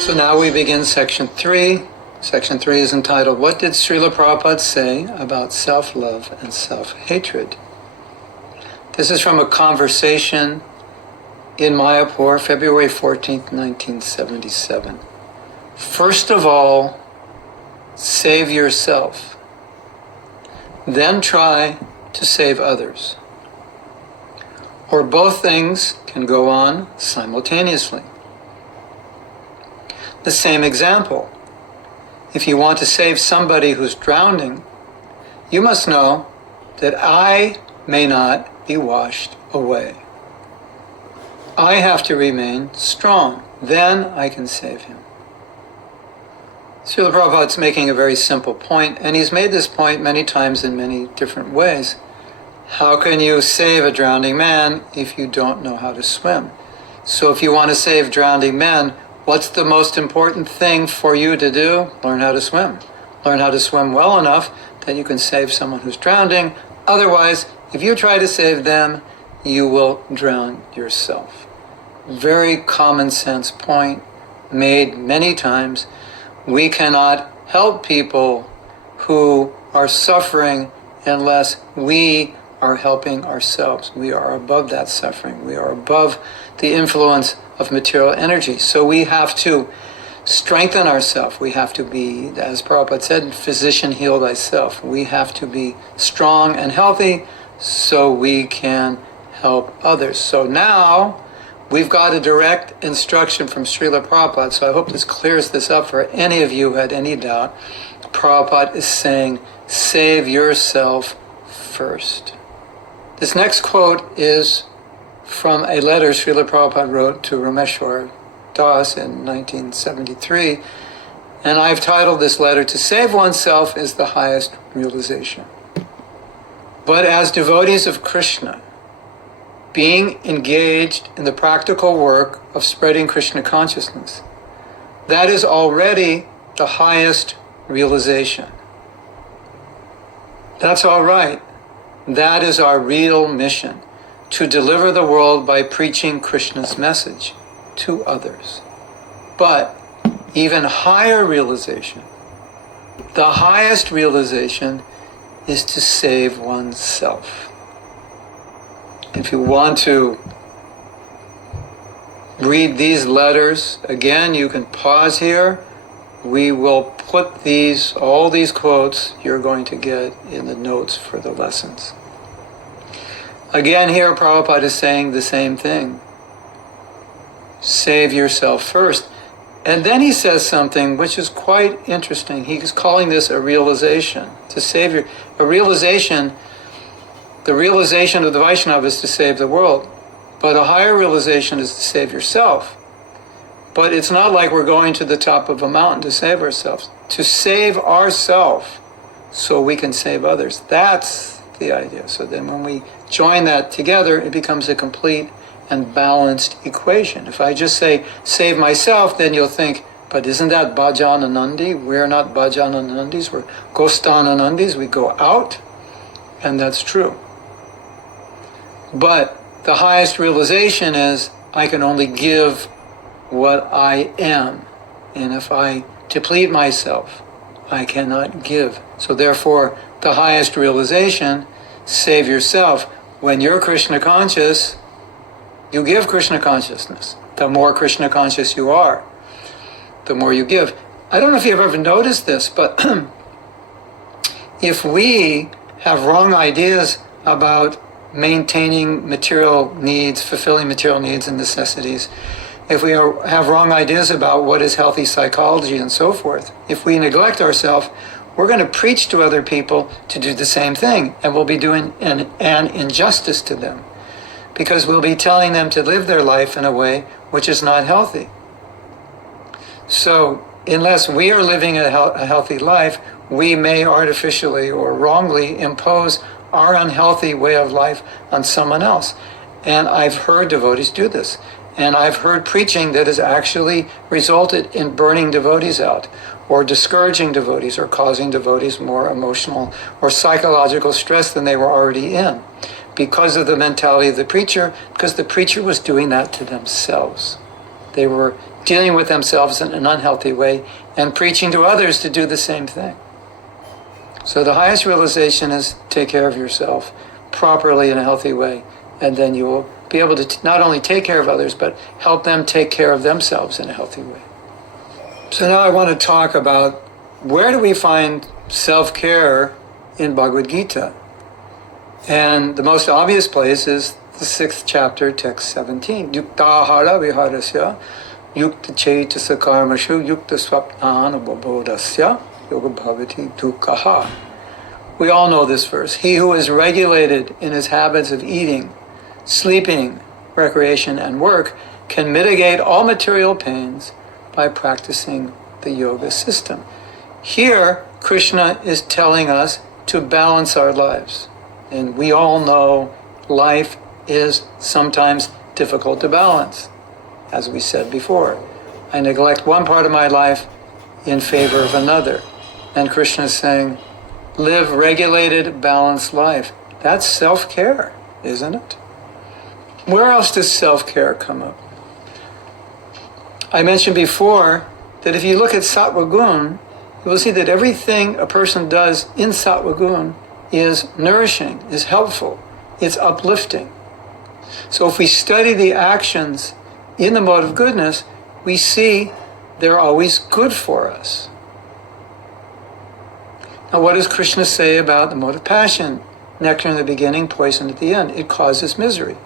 So now we begin section 3. Section 3 is entitled, What did Srila Prabhupada say about self-love and self-hatred? This is from a conversation in Mayapur, February 14th, 1977. First of all, save yourself. Then try to save others. Or both things can go on simultaneously. The same example. If you want to save somebody who's drowning, you must know that I may not be washed away. I have to remain strong. Then I can save him. Srila Prabhupada's making a very simple point, and he's made this point many times in many different ways. How can you save a drowning man if you don't know how to swim? So if you want to save drowning men, what's the most important thing for you to do? Learn how to swim. Learn how to swim well enough that you can save someone who's drowning. Otherwise, if you try to save them, you will drown yourself. Very common sense point made many times. We cannot help people who are suffering unless we are helping ourselves. We are above that suffering. We are above the influence of material energy. So we have to strengthen ourselves. We have to be, as Prabhupada said, physician, heal thyself. We have to be strong and healthy so we can help others. So now we've got a direct instruction from Srila Prabhupada. So I hope this clears this up for any of you who had any doubt. Prabhupada is saying, save yourself first. This next quote is from a letter Srila Prabhupada wrote to Rameshwar Das in 1973, and I've titled this letter, To Save Oneself is the Highest Realization. But as devotees of Krishna, being engaged in the practical work of spreading Krishna consciousness, that is already the highest realization. That's all right. That is our real mission, to deliver the world by preaching Krishna's message to others. But even higher realization, the highest realization, is to save oneself. If you want to read these letters again, you can pause here. We will put all these quotes you're going to get in the notes for the lessons. Again, here Prabhupada is saying the same thing. Save yourself first. And then he says something which is quite interesting. He's calling this a realization. A realization, the realization of the Vaishnava is to save the world. But a higher realization is to save yourself. But it's not like we're going to the top of a mountain to save ourselves. To save ourselves so we can save others. That's the idea. So then when we join that together, it becomes a complete and balanced equation. If I just say, save myself, then you'll think, but isn't that Bhajananandi? We're not Bhajananandis, we're Gostananandis. We go out, and that's true. But the highest realization is, I can only give what I am. And if I deplete myself, I cannot give. So therefore, the highest realization, save yourself. When you're Krishna conscious, you give Krishna consciousness. The more Krishna conscious you are, the more you give. I don't know if you've ever noticed this, but if we have wrong ideas about maintaining material needs, fulfilling material needs and necessities, if we have wrong ideas about what is healthy psychology and so forth, if we neglect ourselves, we're going to preach to other people to do the same thing, and we'll be doing an injustice to them, because we'll be telling them to live their life in a way which is not healthy. So unless we are living a healthy life, we may artificially or wrongly impose our unhealthy way of life on someone else. And I've heard devotees do this. And I've heard preaching that has actually resulted in burning devotees out, or discouraging devotees, or causing devotees more emotional or psychological stress than they were already in. because of the mentality of the preacher, because the preacher was doing that to themselves. They were dealing with themselves in an unhealthy way and preaching to others to do the same thing. So the highest realization is take care of yourself properly in a healthy way, and then you will be able to not only take care of others, but help them take care of themselves in a healthy way. So now I want to talk about where do we find self-care in Bhagavad Gita? And the most obvious place is the 6th chapter, text 17. Yuktahara viharasya, yukta chaitasa karmashu, yukta swapnana babodasya, yoga bhavati dukkha. We all know this verse. He who is regulated in his habits of eating, sleeping, recreation, and work can mitigate all material pains by practicing the yoga system. Here, Krishna is telling us to balance our lives. And we all know life is sometimes difficult to balance. As we said before, I neglect one part of my life in favor of another. And Krishna is saying, live regulated, balanced life. That's self-care, isn't it? Where else does self-care come up? I mentioned before that if you look at Sattva Gun, you will see that everything a person does in Sattva Gun is nourishing, is helpful, it's uplifting. So if we study the actions in the mode of goodness, we see they're always good for us. Now what does Krishna say about the mode of passion? Nectar in the beginning, poison at the end. It causes misery.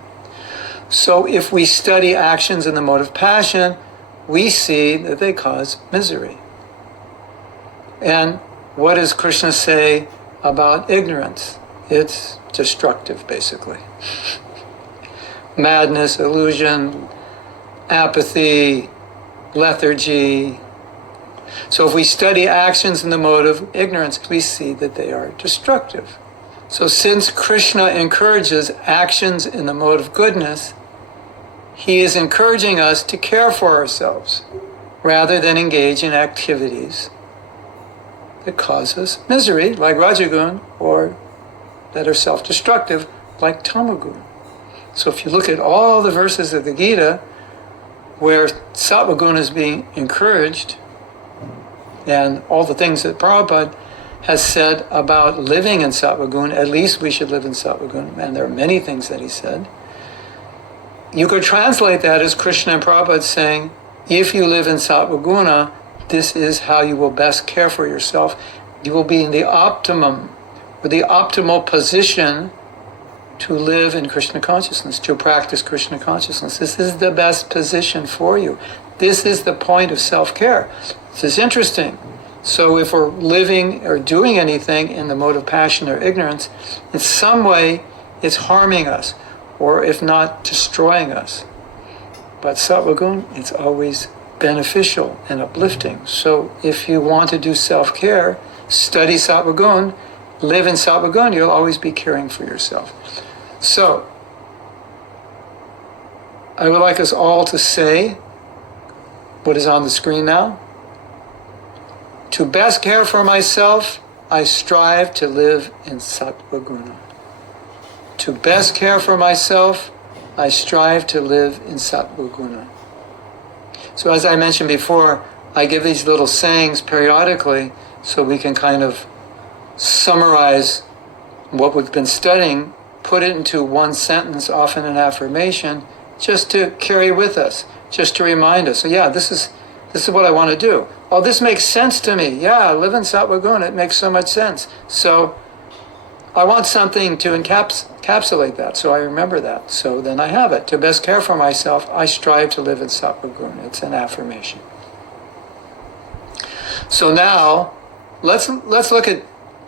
So if we study actions in the mode of passion, we see that they cause misery. And what does Krishna say about ignorance? It's destructive, basically. Madness, illusion, apathy, lethargy. So if we study actions in the mode of ignorance, we see that they are destructive. So since Krishna encourages actions in the mode of goodness, he is encouraging us to care for ourselves rather than engage in activities that cause us misery, like Rajagun, or that are self-destructive, like Tamagun. So if you look at all the verses of the Gita where Sattva Gun is being encouraged, and all the things that Prabhupada has said about living in Sattva Gun, at least we should live in Sattva Gun, and there are many things that he said. You could translate that as Krishna and Prabhupada saying, if you live in Sattva Guna, this is how you will best care for yourself. You will be in the optimum, or the optimal position to live in Krishna consciousness, to practice Krishna consciousness. This is the best position for you. This is the point of self-care. This is interesting. So if we're living or doing anything in the mode of passion or ignorance, in some way it's harming us, or if not, destroying us. But Sattva Gun, it's always beneficial and uplifting. So if you want to do self-care, study Sattva Gun, live in Sattva Gun, you'll always be caring for yourself. So, I would like us all to say what is on the screen now. To best care for myself, I strive to live in Sattva Guna. To best care for myself, I strive to live in Sattva Guna. So as I mentioned before, I give these little sayings periodically so we can kind of summarize what we've been studying, put it into one sentence, often an affirmation, just to carry with us, just to remind us, so yeah, this is what I want to do. Oh, this makes sense to me. Yeah, live in Sattva Guna, it makes so much sense. So I want something to encapsulate that, so I remember that. So then I have it. To best care for myself, I strive to live in Sattva Guna. It's an affirmation. So now, let's look at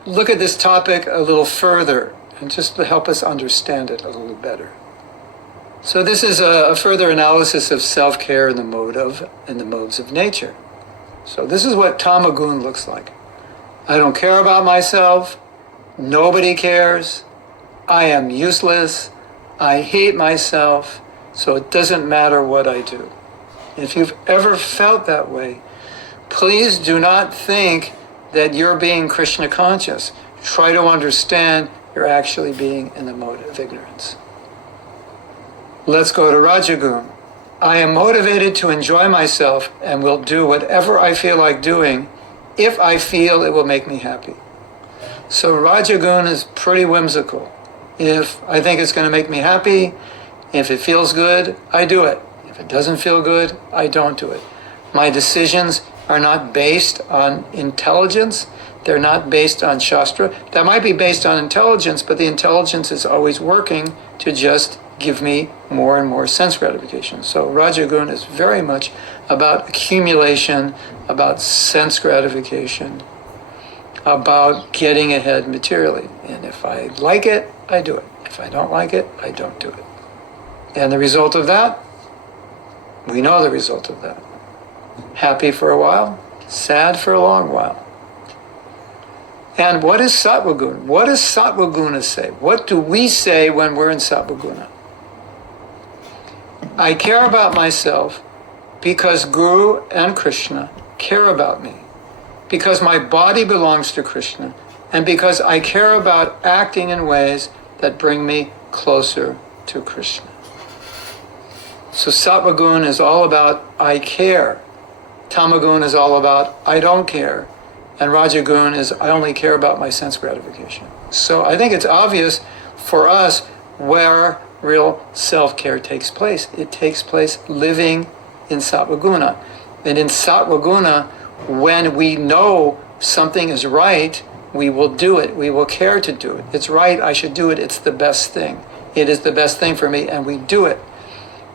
this topic a little further, and just to help us understand it a little better. So this is a further analysis of self-care in the modes of nature. So this is what Tamagun looks like. I don't care about myself. Nobody cares. I am useless. I hate myself. So it doesn't matter what I do. If you've ever felt that way, please do not think that you're being Krishna conscious. Try to understand you're actually being in the mode of ignorance. Let's go to Rajagun. I am motivated to enjoy myself and will do whatever I feel like doing if I feel it will make me happy. So Rajagun is pretty whimsical. If I think it's going to make me happy, if it feels good, I do it. If it doesn't feel good, I don't do it. My decisions are not based on intelligence. They're not based on Shastra. That might be based on intelligence, but the intelligence is always working to just give me more and more sense gratification. So Rajagun is very much about accumulation, about sense gratification, about getting ahead materially. And if I like it, I do it. If I don't like it, I don't do it. And the result of that, we know the result of that. Happy for a while, sad for a long while. And what is Sattva-guna? What does Sattva-guna say? What do we say when we're in Sattva-guna? I care about myself because Guru and Krishna care about me, because my body belongs to Krishna, and because I care about acting in ways that bring me closer to Krishna. So Sattva-guna is all about I care. Tama-guna is all about I don't care. And Raja-guna is I only care about my sense gratification. So I think it's obvious for us where real self-care takes place. It takes place living in Sattva-guna. And in Sattva-guna, when we know something is right, we will do it. We will care to do it. It's right, I should do it. It's the best thing. It is the best thing for me, and we do it.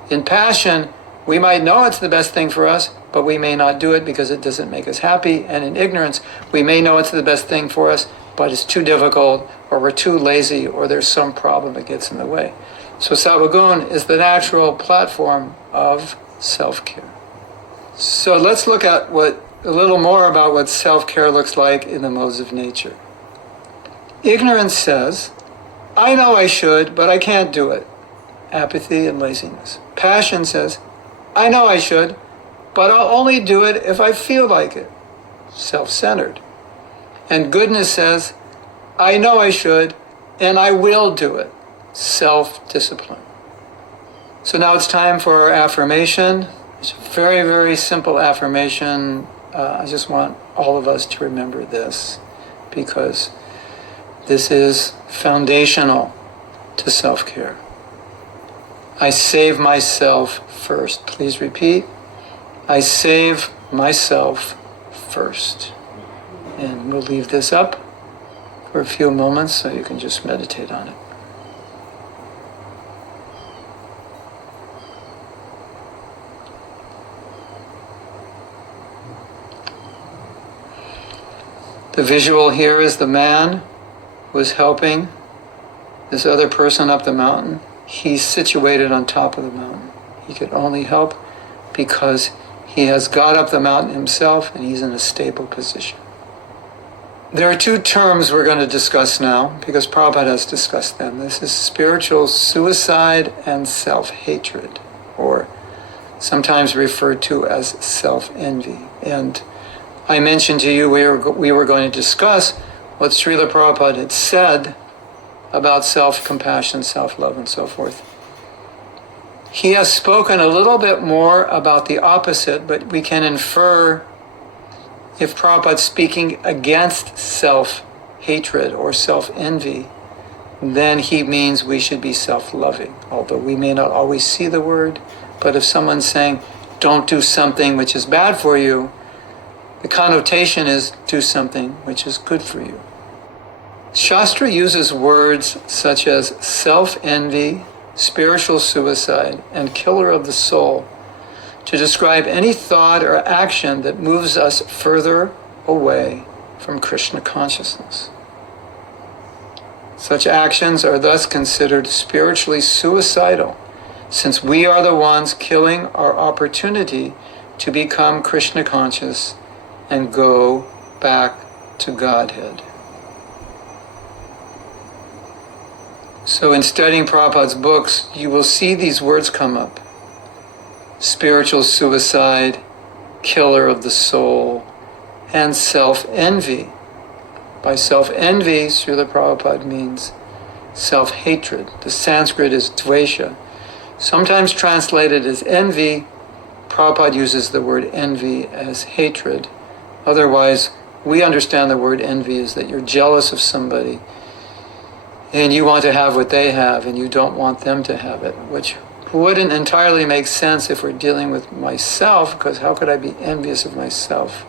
In passion, we might know it's the best thing for us, but we may not do it because it doesn't make us happy. And in ignorance, we may know it's the best thing for us, but it's too difficult, or we're too lazy, or there's some problem that gets in the way. So Sattva-guna is the natural platform of self-care. So let's look at a little more about what self-care looks like in the modes of nature. Ignorance says, I know I should, but I can't do it. Apathy and laziness. Passion says, I know I should, but I'll only do it if I feel like it. Self-centered. And goodness says, I know I should, and I will do it. Self-discipline. So now it's time for our affirmation. It's a very, very simple affirmation. I just want all of us to remember this because this is foundational to self-care. I save myself first. Please repeat. I save myself first. And we'll leave this up for a few moments so you can just meditate on it. The visual here is the man who is helping this other person up the mountain. He's situated on top of the mountain. He could only help because he has got up the mountain himself and he's in a stable position. There are two terms we're going to discuss now because Prabhupada has discussed them. This is spiritual suicide and self-hatred, or sometimes referred to as self-envy. And I mentioned to you we were going to discuss what Srila Prabhupada had said about self-compassion, self-love, and so forth. He has spoken a little bit more about the opposite, but we can infer if Prabhupada's speaking against self-hatred or self-envy, then he means we should be self-loving. Although we may not always see the word, but if someone's saying, don't do something which is bad for you, the connotation is do something which is good for you. Shastra uses words such as self-envy, spiritual suicide, and killer of the soul to describe any thought or action that moves us further away from Krishna consciousness. Such actions are thus considered spiritually suicidal, since we are the ones killing our opportunity to become Krishna conscious and go back to Godhead. So in studying Prabhupada's books, you will see these words come up. Spiritual suicide, killer of the soul, and self-envy. By self-envy, Srila Prabhupada means self-hatred. The Sanskrit is dvesha. Sometimes translated as envy. Prabhupada uses the word envy as hatred. Otherwise, we understand the word envy as that you're jealous of somebody and you want to have what they have and you don't want them to have it, which wouldn't entirely make sense if we're dealing with myself, because how could I be envious of myself?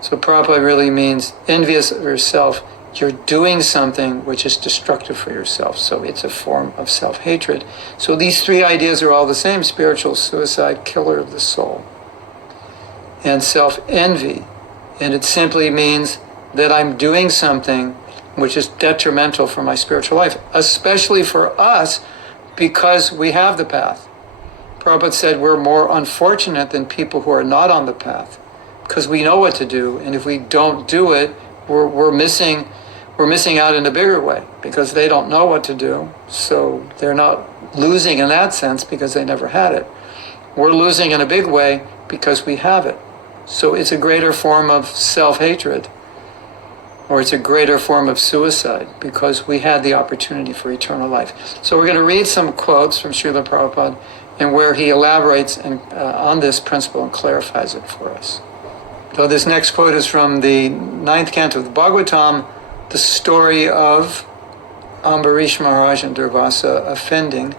So Prabhupada really means envious of yourself. You're doing something which is destructive for yourself. So it's a form of self-hatred. So these three ideas are all the same: spiritual suicide, killer of the soul, and self-envy. And it simply means that I'm doing something which is detrimental for my spiritual life, especially for us because we have the path. Prabhupada said we're more unfortunate than people who are not on the path because we know what to do, and if we don't do it, we're missing out in a bigger way because they don't know what to do. So they're not losing in that sense because they never had it. We're losing in a big way because we have it. So it's a greater form of self-hatred, or it's a greater form of suicide because we had the opportunity for eternal life. So we're going to read some quotes from Srila Prabhupada and where he elaborates on this principle and clarifies it for us. So this next quote is from the 9th canto of the Bhagavatam, the story of Ambarish Maharaj and Durvasa offending.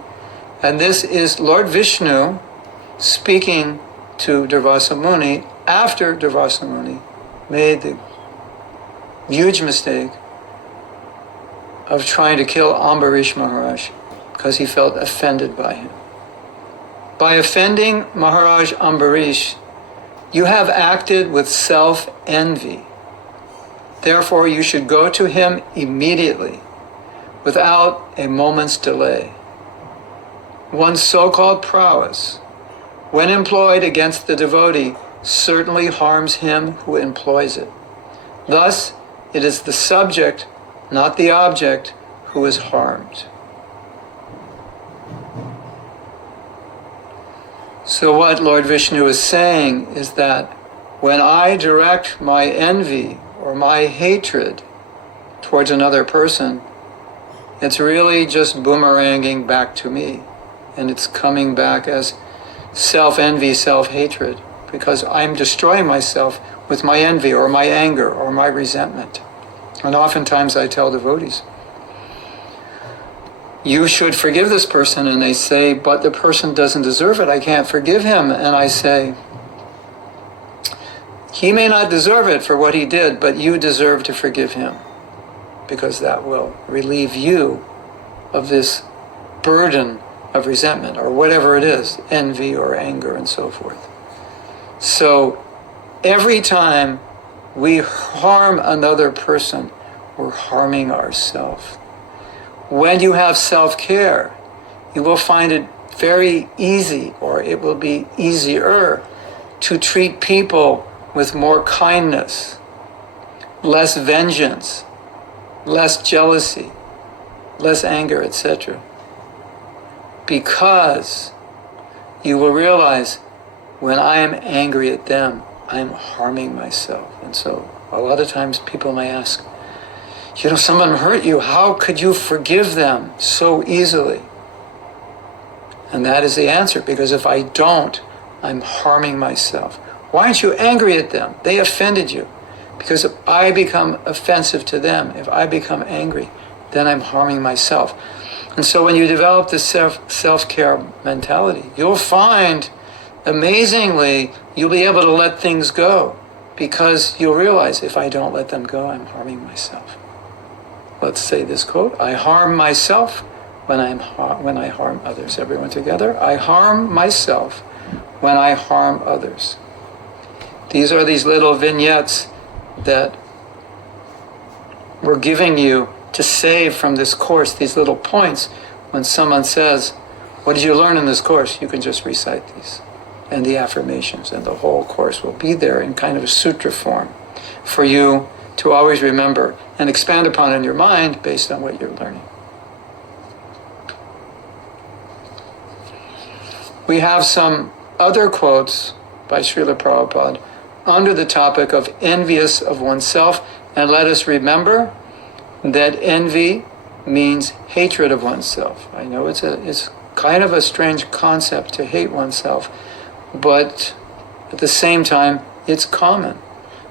And this is Lord Vishnu speaking to Durvasa Muni after Durvasa Muni made the huge mistake of trying to kill Ambarish Maharaj because he felt offended by him. By offending Maharaj Ambarish, you have acted with self-envy. Therefore, you should go to him immediately, without a moment's delay. One's so-called prowess, when employed against the devotee, certainly harms him who employs it. Thus, it is the subject, not the object, who is harmed. So what Lord Vishnu is saying is that when I direct my envy or my hatred towards another person, it's really just boomeranging back to me. And it's coming back as self-envy, self-hatred, because I'm destroying myself with my envy or my anger or my resentment. And oftentimes I tell devotees, you should forgive this person, and they say, but the person doesn't deserve it, I can't forgive him. And I say, he may not deserve it for what he did, but you deserve to forgive him, because that will relieve you of this burden of resentment, or whatever it is, envy or anger and so forth. So every time we harm another person, we're harming ourselves. When you have self-care, you will find it very easy, or it will be easier, to treat people with more kindness, less vengeance, less jealousy, less anger, etc. Because you will realize when I am angry at them, I'm harming myself. And so a lot of times people may ask, someone hurt you, how could you forgive them so easily? And that is the answer, because if I don't, I'm harming myself. Why aren't you angry at them? They offended you. Because if I become offensive to them, if I become angry, then I'm harming myself. And so when you develop this self-care mentality, you'll find, amazingly, you'll be able to let things go, because you'll realize if I don't let them go, I'm harming myself. Let's say this quote: I harm myself when I harm others. Everyone together. I harm myself when I harm others. These are these little vignettes that we're giving you to save from this course, these little points. When someone says, what did you learn in this course? You can just recite these and the affirmations, and the whole course will be there in kind of a sutra form for you to always remember and expand upon in your mind based on what you're learning. We have some other quotes by Srila Prabhupada under the topic of envious of oneself, and let us remember that envy means hatred of oneself. I know it's kind of a strange concept to hate oneself, but at the same time, it's common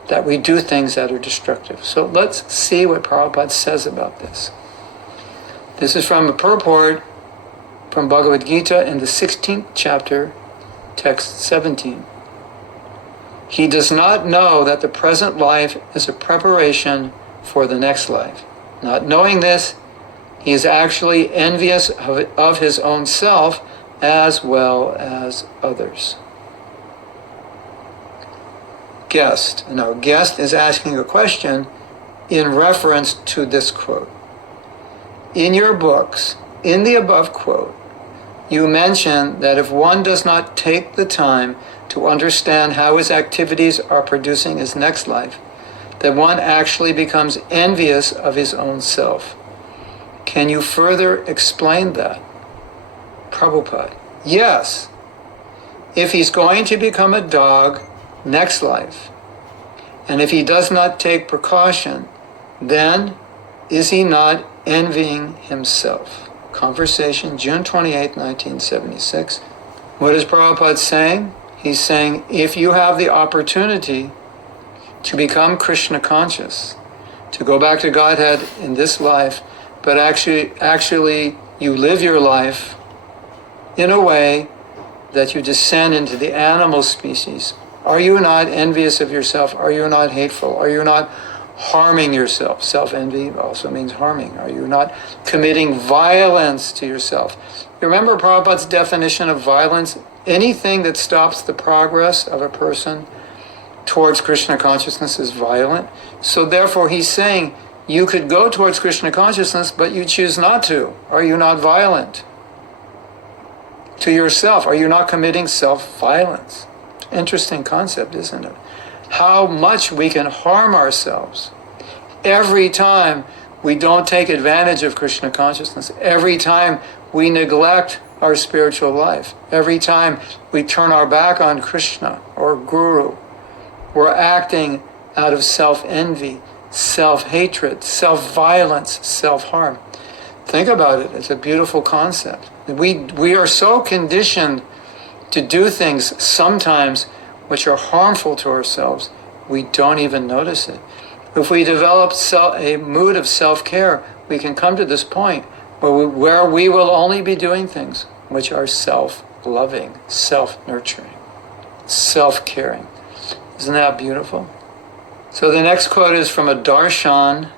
that we do things that are destructive. So let's see what Prabhupada says about this. This is from a purport from Bhagavad Gita in the 16th chapter, text 17. He does not know that the present life is a preparation for the next life. Not knowing this, he is actually envious of his own self as well as others. Guest. Now, Guest is asking a question in reference to this quote. In your books, in the above quote, you mention that if one does not take the time to understand how his activities are producing his next life, that one actually becomes envious of his own self. Can you further explain that? Prabhupada. Yes. If he's going to become a dog next life, and if he does not take precaution, then is he not envying himself? Conversation, June 28, 1976. What is Prabhupada saying? He's saying, if you have the opportunity to become Krishna conscious, to go back to Godhead in this life, but actually you live your life in a way that you descend into the animal species, are you not envious of yourself? Are you not hateful? Are you not harming yourself? Self-envy also means harming. Are you not committing violence to yourself? You remember Prabhupada's definition of violence? Anything that stops the progress of a person towards Krishna consciousness is violent. So therefore he's saying, you could go towards Krishna consciousness, but you choose not to. Are you not violent to yourself? Are you not committing self-violence? Interesting concept, isn't it? How much we can harm ourselves every time we don't take advantage of Krishna consciousness, every time we neglect our spiritual life, every time we turn our back on Krishna or Guru. We're acting out of self-envy, self-hatred, self-violence, self-harm. Think about it. It's a beautiful concept. We are so conditioned to do things sometimes which are harmful to ourselves, we don't even notice it. If we develop a mood of self-care, we can come to this point where we will only be doing things which are self-loving, self-nurturing, self-caring. Isn't that beautiful? So the next quote is from a darshan,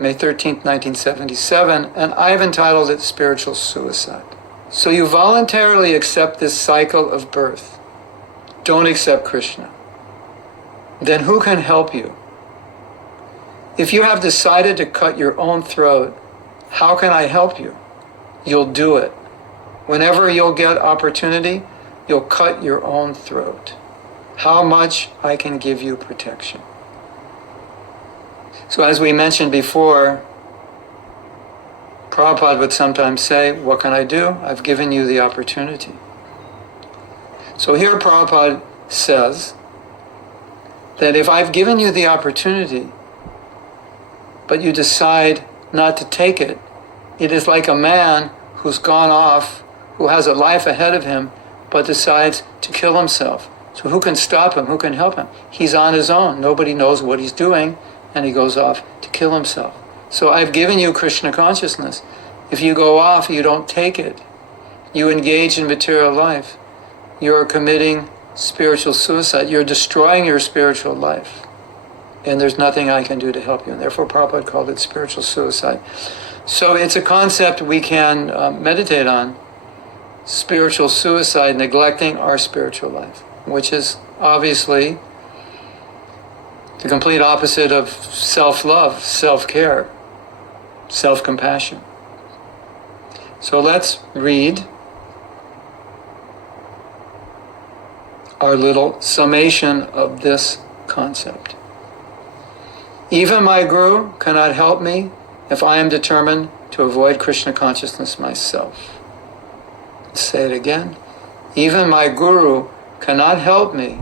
May 13th, 1977, and I've entitled it Spiritual Suicide. So you voluntarily accept this cycle of birth. Don't accept Krishna. Then who can help you? If you have decided to cut your own throat, how can I help you? You'll do it. Whenever you'll get opportunity, you'll cut your own throat. How much I can give you protection. So as we mentioned before, Prabhupada would sometimes say, what can I do? I've given you the opportunity. So here Prabhupada says that if I've given you the opportunity, but you decide not to take it, it is like a man who's gone off, who has a life ahead of him, but decides to kill himself. So who can stop him? Who can help him? He's on his own. Nobody knows what he's doing, and he goes off to kill himself. So I've given you Krishna consciousness. If you go off, you don't take it. You engage in material life. You're committing spiritual suicide. You're destroying your spiritual life. And there's nothing I can do to help you. And therefore Prabhupada called it spiritual suicide. So it's a concept we can meditate on. Spiritual suicide, neglecting our spiritual life, which is obviously the complete opposite of self-love, self-care, self-compassion. So let's read our little summation of this concept. Even my Guru cannot help me if I am determined to avoid Krishna consciousness myself. Let's say it again. Even my Guru cannot help me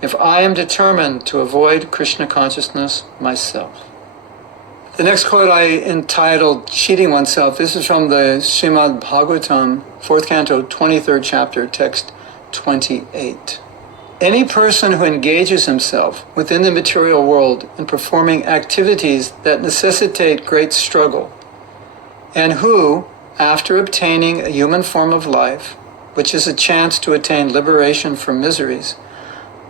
if I am determined to avoid Krishna consciousness myself. The next quote I entitled Cheating Oneself. This is from the Srimad Bhagavatam, 4th canto, 23rd chapter, text 28. Any person who engages himself within the material world in performing activities that necessitate great struggle, and who, after obtaining a human form of life, which is a chance to attain liberation from miseries,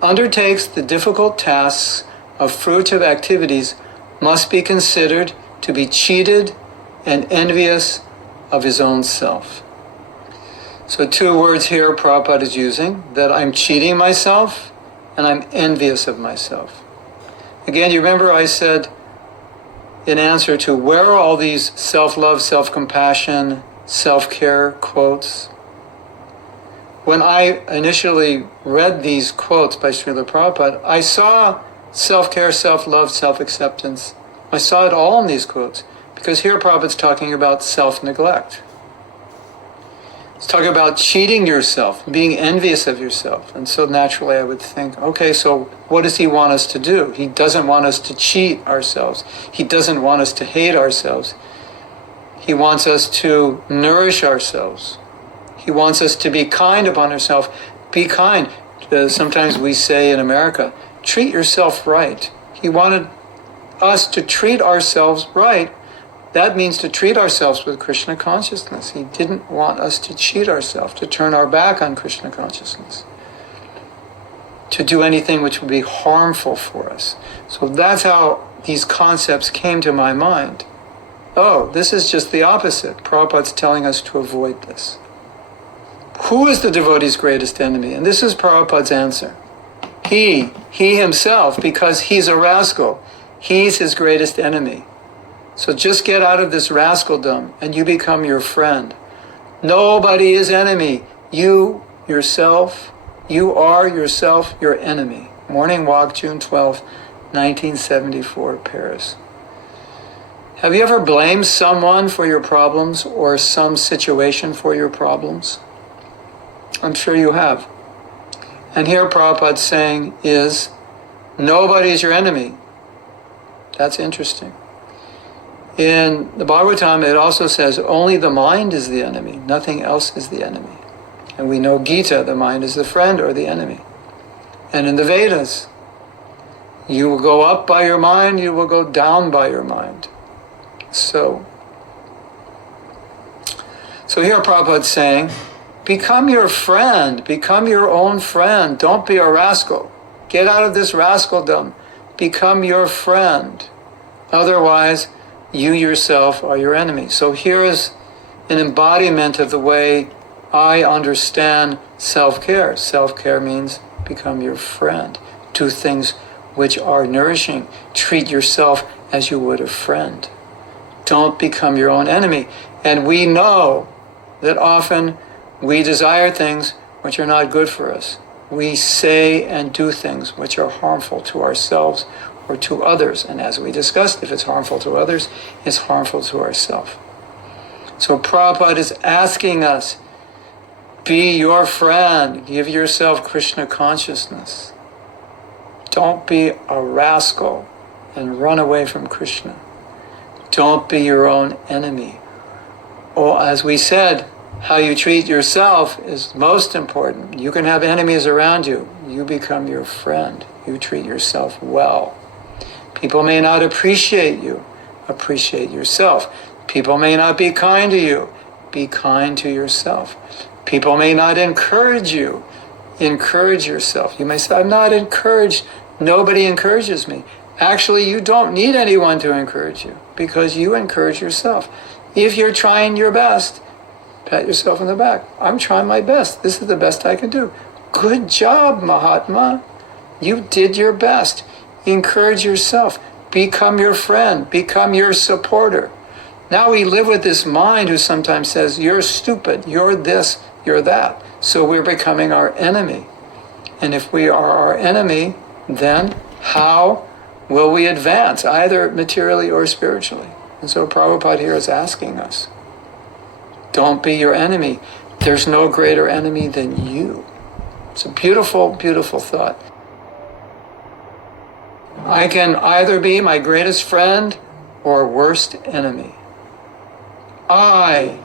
undertakes the difficult tasks of fruitive activities, must be considered to be cheated and envious of his own self. So 2 words here Prabhupada is using, that I'm cheating myself and I'm envious of myself. Again, you remember I said in answer to where are all these self-love, self-compassion, self-care quotes? When I initially read these quotes by Srila Prabhupada, I saw self-care, self-love, self-acceptance. I saw it all in these quotes, because here Prabhupada's talking about self-neglect. He's talking about cheating yourself, being envious of yourself. And so naturally I would think, okay, so what does he want us to do? He doesn't want us to cheat ourselves. He doesn't want us to hate ourselves. He wants us to nourish ourselves. He wants us to be kind upon ourselves. Be kind. Sometimes we say in America, treat yourself right. He wanted us to treat ourselves right. That means to treat ourselves with Krishna consciousness. He didn't want us to cheat ourselves, to turn our back on Krishna consciousness, to do anything which would be harmful for us. So that's how these concepts came to my mind. Oh, this is just the opposite. Prabhupada's telling us to avoid this. Who is the devotee's greatest enemy? And this is Prabhupada's answer. He himself, because he's a rascal. He's his greatest enemy. So just get out of this rascaldom and you become your friend. Nobody is enemy. You yourself, you are yourself your enemy. Morning Walk, June 12, 1974, Paris. Have you ever blamed someone for your problems or some situation for your problems? I'm sure you have. And here Prabhupada's saying is, nobody's your enemy. That's interesting. In the Bhagavatam, it also says, only the mind is the enemy, nothing else is the enemy. And we know Gita, the mind is the friend or the enemy. And in the Vedas, you will go up by your mind, you will go down by your mind. So here Prabhupada's saying, become your friend, become your own friend. Don't be a rascal. Get out of this rascaldom. Become your friend. Otherwise, you yourself are your enemy. So here is an embodiment of the way I understand self-care. Self-care means become your friend. Do things which are nourishing. Treat yourself as you would a friend. Don't become your own enemy. And we know that often we desire things which are not good for us. We say and do things which are harmful to ourselves or to others. And as we discussed, if it's harmful to others, it's harmful to ourselves. So Prabhupada is asking us, be your friend. Give yourself Krishna consciousness. Don't be a rascal and run away from Krishna. Don't be your own enemy. Or as we said, how you treat yourself is most important. You can have enemies around you. You become your friend. You treat yourself well. People may not appreciate you. Appreciate yourself. People may not be kind to you. Be kind to yourself. People may not encourage you. Encourage yourself. You may say, I'm not encouraged. Nobody encourages me. Actually, you don't need anyone to encourage you because you encourage yourself. If you're trying your best, pat yourself on the back. I'm trying my best. This is the best I can do. Good job, Mahatma. You did your best. Encourage yourself. Become your friend. Become your supporter. Now we live with this mind who sometimes says, you're stupid, you're this, you're that. So we're becoming our enemy. And if we are our enemy, then how will we advance, either materially or spiritually? And so Prabhupada here is asking us, don't be your enemy. There's no greater enemy than you. It's a beautiful, beautiful thought. I can either be my greatest friend or worst enemy. I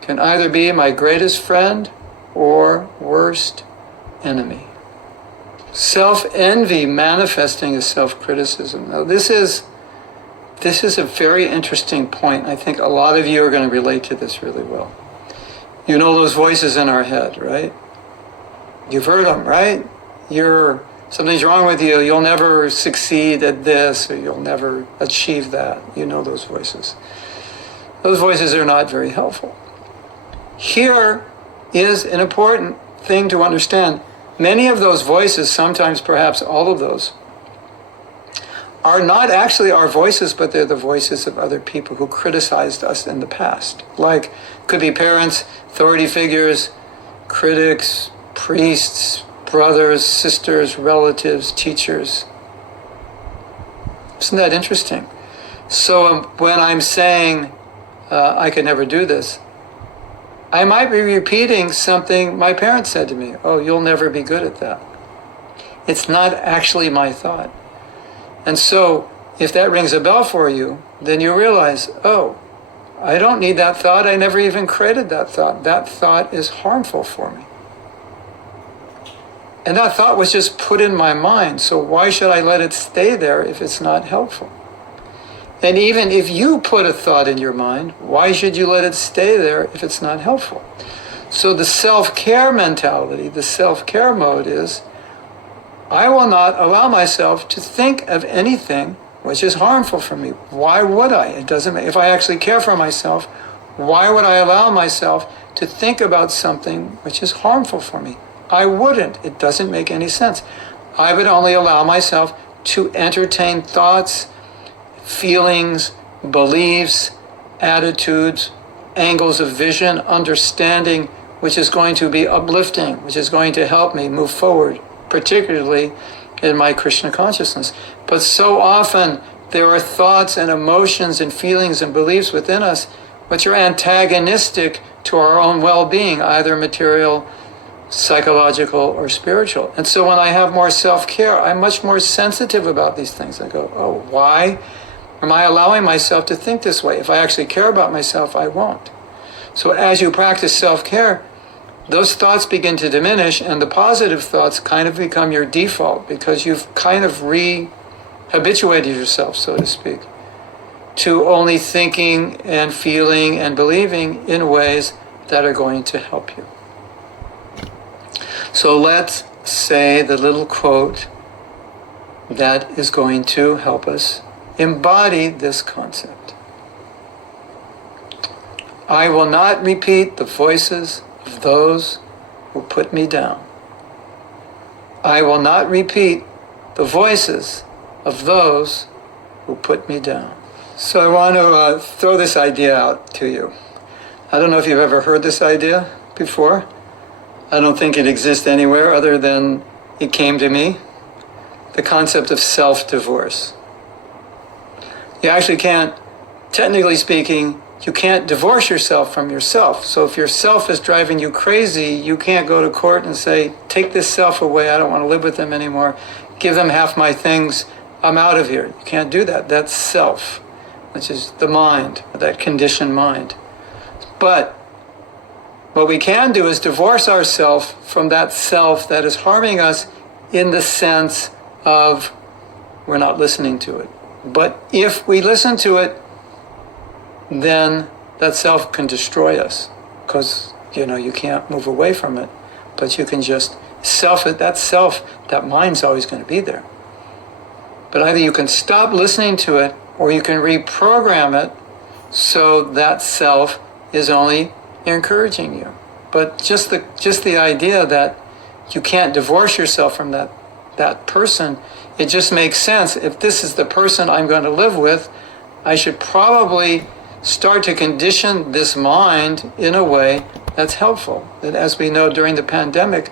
can either be my greatest friend or worst enemy. Self-envy manifesting as self-criticism. Now this is a very interesting point. I think a lot of you are going to relate to this really well. You know those voices in our head, right? You've heard them, right? Something's wrong with you. You'll never succeed at this, or you'll never achieve that. You know those voices. Those voices are not very helpful. Here is an important thing to understand. Many of those voices, sometimes perhaps all of those, are not actually our voices, but they're the voices of other people who criticized us in the past. Like, could be parents, authority figures, critics, priests, brothers, sisters, relatives, teachers. Isn't that interesting? So when I'm saying, I could never do this, I might be repeating something my parents said to me. Oh, you'll never be good at that. It's not actually my thought. And so, if that rings a bell for you, then you realize, oh, I don't need that thought. I never even created that thought. That thought is harmful for me. And that thought was just put in my mind, so why should I let it stay there if it's not helpful? And even if you put a thought in your mind, why should you let it stay there if it's not helpful? So the self-care mentality, the self-care mode is, I will not allow myself to think of anything which is harmful for me. Why would I? It doesn't make, if I actually care for myself, why would I allow myself to think about something which is harmful for me? I wouldn't. It doesn't make any sense. I would only allow myself to entertain thoughts, feelings, beliefs, attitudes, angles of vision, understanding, which is going to be uplifting, which is going to help me move forward, particularly in my Krishna consciousness. But so often there are thoughts and emotions and feelings and beliefs within us which are antagonistic to our own well-being, either material, psychological, or spiritual. And so when I have more self-care, I'm much more sensitive about these things. I go, oh, why am I allowing myself to think this way? If I actually care about myself, I won't. So as you practice self-care, those thoughts begin to diminish, and the positive thoughts kind of become your default because you've kind of re-habituated yourself, so to speak, to only thinking and feeling and believing in ways that are going to help you. So let's say the little quote that is going to help us embody this concept. I will not repeat the voices of those who put me down. I will not repeat the voices of those who put me down. So I want to throw this idea out to you. I don't know if you've ever heard this idea before. I don't think it exists anywhere other than it came to me. The concept of self-divorce. You actually can't, technically speaking, you can't divorce yourself from yourself. So if your self is driving you crazy, you can't go to court and say, take this self away, I don't want to live with them anymore, give them half my things, I'm out of here. You can't do that. That's self, which is the mind, that conditioned mind. But what we can do is divorce ourselves from that self that is harming us in the sense of we're not listening to it. But if we listen to it, then that self can destroy us because, you can't move away from it, but you can just that mind's always going to be there. But either you can stop listening to it or you can reprogram it so that self is only encouraging you. But just the idea that you can't divorce yourself from that person, it just makes sense. If this is the person I'm going to live with, I should probably start to condition this mind in a way that's helpful. That, as we know, during the pandemic,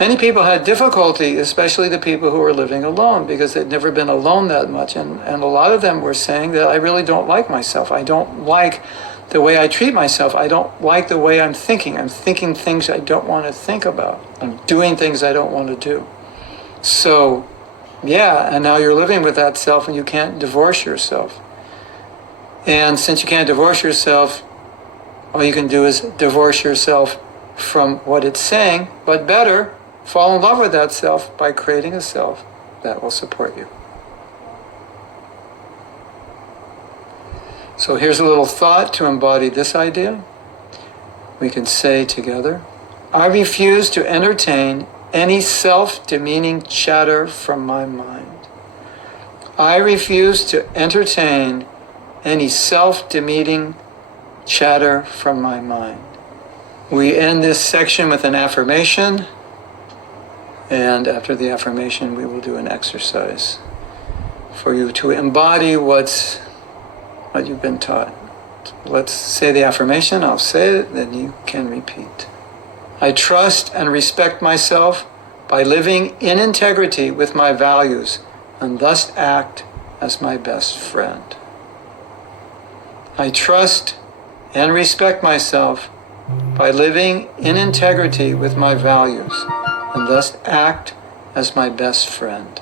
many people had difficulty, especially the people who were living alone, because they'd never been alone that much. And a lot of them were saying that I really don't like myself. I don't like the way I treat myself. I don't like the way I'm thinking. I'm thinking things I don't want to think about. I'm doing things I don't want to do. So, yeah, and now you're living with that self and you can't divorce yourself. And since you can't divorce yourself, all you can do is divorce yourself from what it's saying, but better, fall in love with that self by creating a self that will support you. So here's a little thought to embody this idea. We can say together, I refuse to entertain any self-demeaning chatter from my mind. I refuse to entertain any self-demeaning chatter from my mind. We end this section with an affirmation, and after the affirmation we will do an exercise for you to embody what you've been taught. Let's say the affirmation, I'll say it, then you can repeat. I trust and respect myself by living in integrity with my values and thus act as my best friend. I trust and respect myself by living in integrity with my values and thus act as my best friend.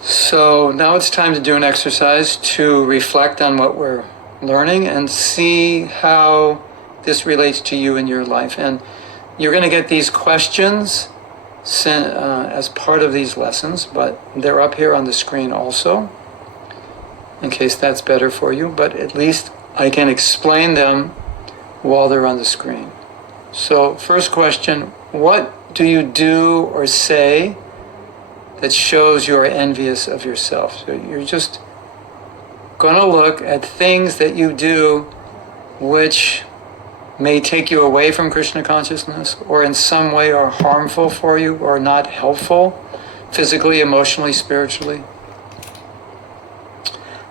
So now it's time to do an exercise to reflect on what we're learning and see how this relates to you in your life. And you're going to get these questions sent, as part of these lessons, but they're up here on the screen also, in case that's better for you. But at least I can explain them while they're on the screen. So first question, what do you do or say that shows you're envious of yourself? So you're just going to look at things that you do which may take you away from Krishna consciousness or in some way are harmful for you or not helpful, physically, emotionally, spiritually.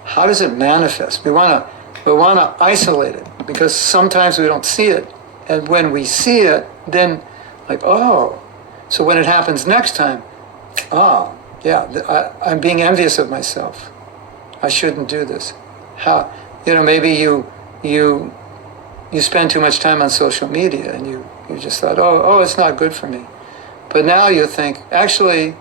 How does it manifest? We want to isolate it because sometimes we don't see it. And when we see it, then like, oh, so when it happens next time, I'm being envious of myself. I shouldn't do this. How, maybe you spend too much time on social media and you just thought, oh, it's not good for me. But now you think, actually,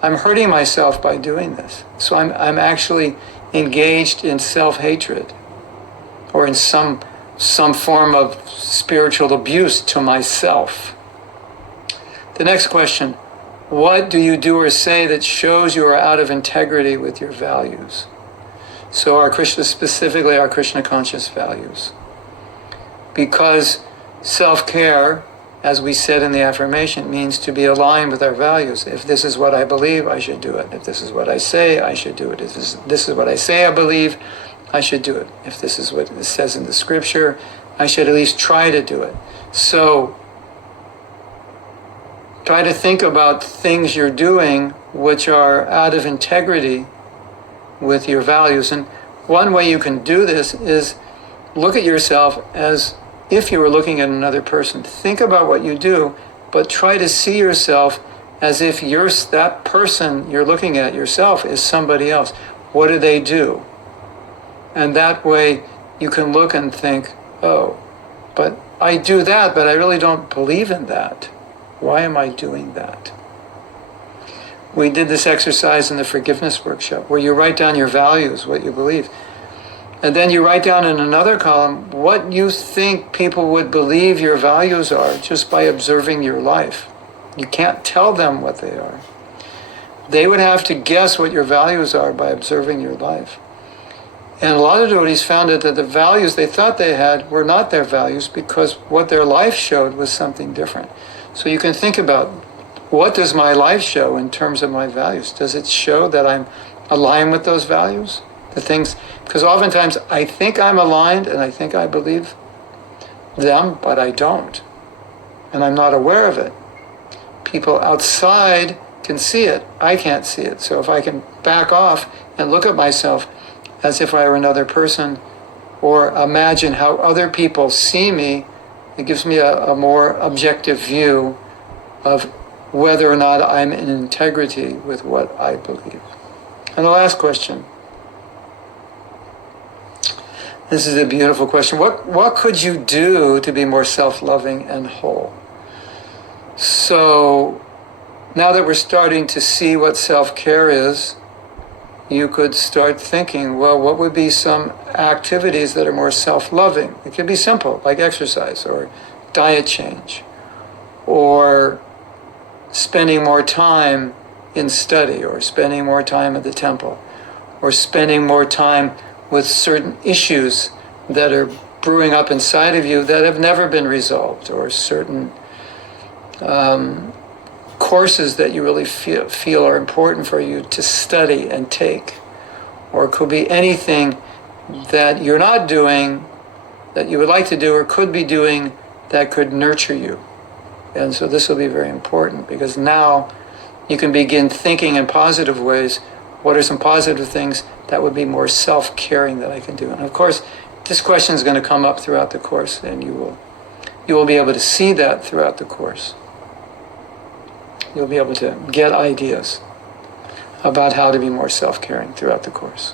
I'm hurting myself by doing this. So I'm actually engaged in self-hatred or in some form of spiritual abuse to myself. The next question, what do you do or say that shows you are out of integrity with your values? So specifically our Krishna conscious values. Because self-care, as we said in the affirmation, means to be aligned with our values. If this is what I believe, I should do it. If this is what I say, I should do it. If this is what I say I believe, I should do it. If this is what it says in the scripture, I should at least try to do it. So try to think about things you're doing which are out of integrity with your values. And one way you can do this is look at yourself as if you were looking at another person. Think about what you do, but try to see yourself as if that person you're looking at yourself is somebody else. What do they do? And that way you can look and think, oh, but I do that, but I really don't believe in that. Why am I doing that? We did this exercise in the forgiveness workshop where you write down your values, what you believe. And then you write down in another column what you think people would believe your values are just by observing your life. You can't tell them what they are. They would have to guess what your values are by observing your life. And a lot of devotees found that the values they thought they had were not their values because what their life showed was something different. So you can think about, what does my life show in terms of my values? Does it show that I'm aligned with those values? The things, because oftentimes I think I'm aligned and I think I believe them, but I don't. And I'm not aware of it. People outside can see it. I can't see it. So if I can back off and look at myself as if I were another person, or imagine how other people see me, it gives me a more objective view of whether or not I'm in integrity with what I believe. And the last question. This is a beautiful question. What could you do to be more self-loving and whole? So now that we're starting to see what self-care is, you could start thinking, well, what would be some activities that are more self-loving? It could be simple, like exercise or diet change, or spending more time in study, or spending more time at the temple, or spending more time with certain issues that are brewing up inside of you that have never been resolved, or certain courses that you really feel are important for you to study and take. Or it could be anything that you're not doing that you would like to do or could be doing that could nurture you. And so this will be very important, because now you can begin thinking in positive ways. What are some positive things that would be more self-caring that I can do? And of course, this question is going to come up throughout the course, and you will be able to see that throughout the course. You'll be able to get ideas about how to be more self-caring throughout the course.